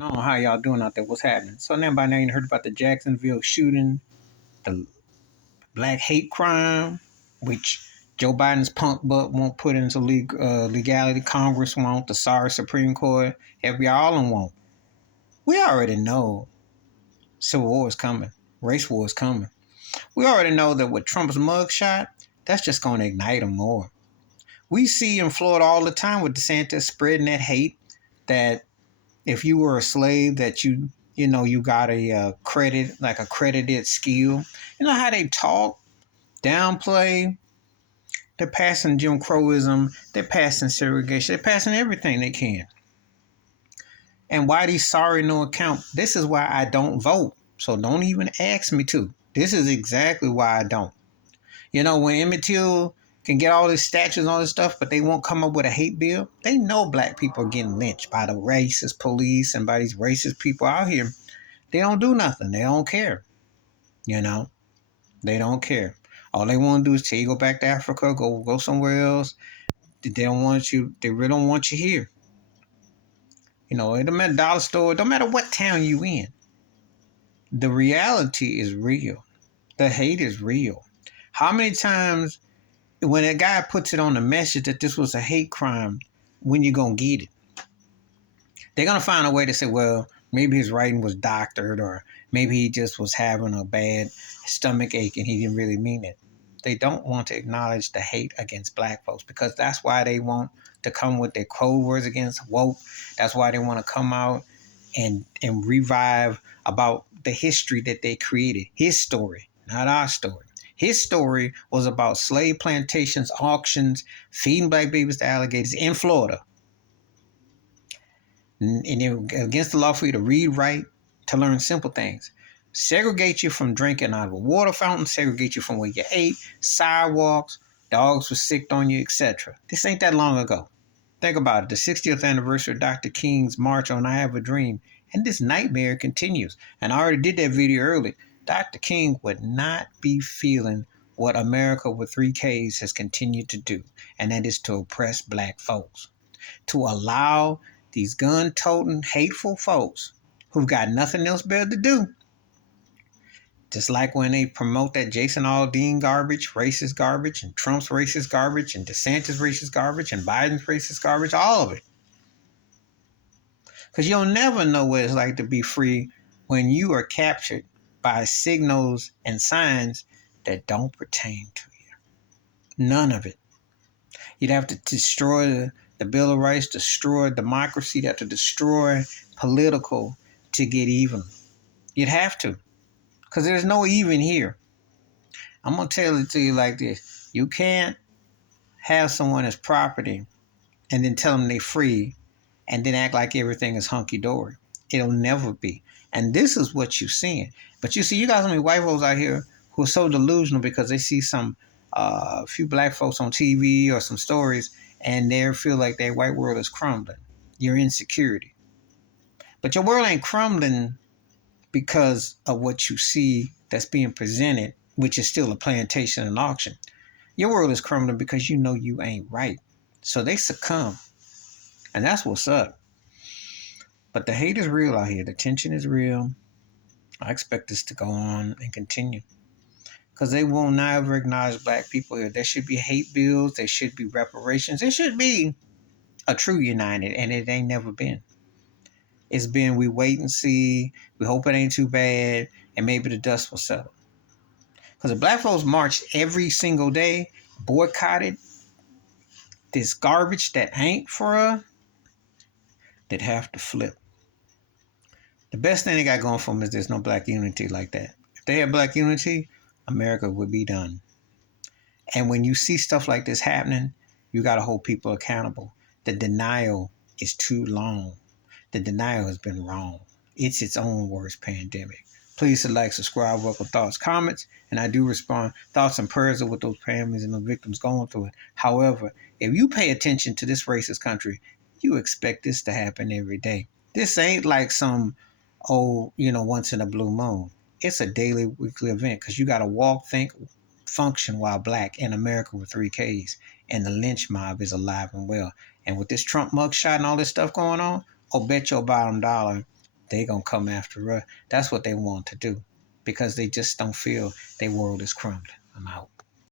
I don't know how y'all doing out there. What's happening? So now by now you heard about the Jacksonville shooting, the black hate crime, which Joe Biden's punk butt won't put into legality. Congress won't. The sorry Supreme Court, FBI, all of them won't. We already know civil war is coming. Race war is coming. We already know that with Trump's mugshot, that's just going to ignite them more. We see in Florida all the time with DeSantis spreading that hate that if you were a slave that you got a credit, like a credited skill. You know how they talk, downplay. They're passing Jim Crowism. They're passing segregation. They're passing everything they can. And why these sorry no account? This is why I don't vote. So don't even ask me to. This is exactly why I don't. You know, when Emmett Till can get all these statues and all this stuff, but they won't come up with a hate bill. They know black people are getting lynched by the racist police and by these racist people out here. They don't do nothing. They don't care. You know, they don't care. All they want to do is tell you go back to Africa, go somewhere else. They don't want you. They really don't want you here. You know, it don't matter dollar store. It don't matter what town you in. The reality is real. The hate is real. How many times when a guy puts it on the message that this was a hate crime, when you gonna get it? They're gonna find a way to say, well, maybe his writing was doctored, or maybe he just was having a bad stomach ache and he didn't really mean it. They don't want to acknowledge the hate against black folks because that's why they want to come with their code words against woke. That's why they want to come out and revive about the history that they created. His story, not our story. His story was about slave plantations, auctions, feeding black babies to alligators in Florida. And against the law for you to read, write, to learn simple things. Segregate you from drinking out of a water fountain, segregate you from where you ate, sidewalks, dogs were sicked on you, etc. This ain't that long ago. Think about it, the 60th anniversary of Dr. King's March on I Have a Dream, and this nightmare continues. And I already did that video earlier. Dr. King would not be feeling what America with 3Ks has continued to do, and that is to oppress black folks. To allow these gun-toting, hateful folks who've got nothing else better to do, just like when they promote that Jason Aldean garbage, racist garbage, and Trump's racist garbage, and DeSantis racist garbage, and Biden's racist garbage, all of it. Because you'll never know what it's like to be free when you are captured by signals and signs that don't pertain to you. None of it. You'd have to destroy the Bill of Rights, destroy democracy. You'd have to destroy political to get even. You'd have to. Because there's no even here. I'm going to tell it to you like this. You can't have someone as property and then tell them they're free and then act like everything is hunky-dory. It'll never be. And this is what you're seeing. But you see, you got so many white folks out here who are so delusional because they see some few black folks on TV or some stories and they feel like their white world is crumbling. Your insecurity. But your world ain't crumbling because of what you see that's being presented, which is still a plantation and auction. Your world is crumbling because you know you ain't right. So they succumb. And that's what's up. But the hate is real out here. The tension is real. I expect this to go on and continue. Because they will never acknowledge black people here. There should be hate bills. There should be reparations. There should be a true united, and it ain't never been. It's been we wait and see, we hope it ain't too bad, and maybe the dust will settle. Because if black folks march every single day, boycotted this garbage that ain't for us, they'd have to flip. The best thing they got going for them is there's no black unity like that. If they had black unity, America would be done. And when you see stuff like this happening, you got to hold people accountable. The denial is too long. The denial has been wrong. It's its own worst pandemic. Please like, subscribe, welcome thoughts, comments, and I do respond. Thoughts and prayers are with those families and the victims going through it. However, if you pay attention to this racist country, you expect this to happen every day. This ain't like some, once in a blue moon. It's a daily, weekly event because you got to walk, think, function while black in America with 3Ks. And the lynch mob is alive and well. And with this Trump mugshot and all this stuff going on, bet your bottom dollar they gonna come after us. That's what they want to do because they just don't feel their world is crumbling. I'm out.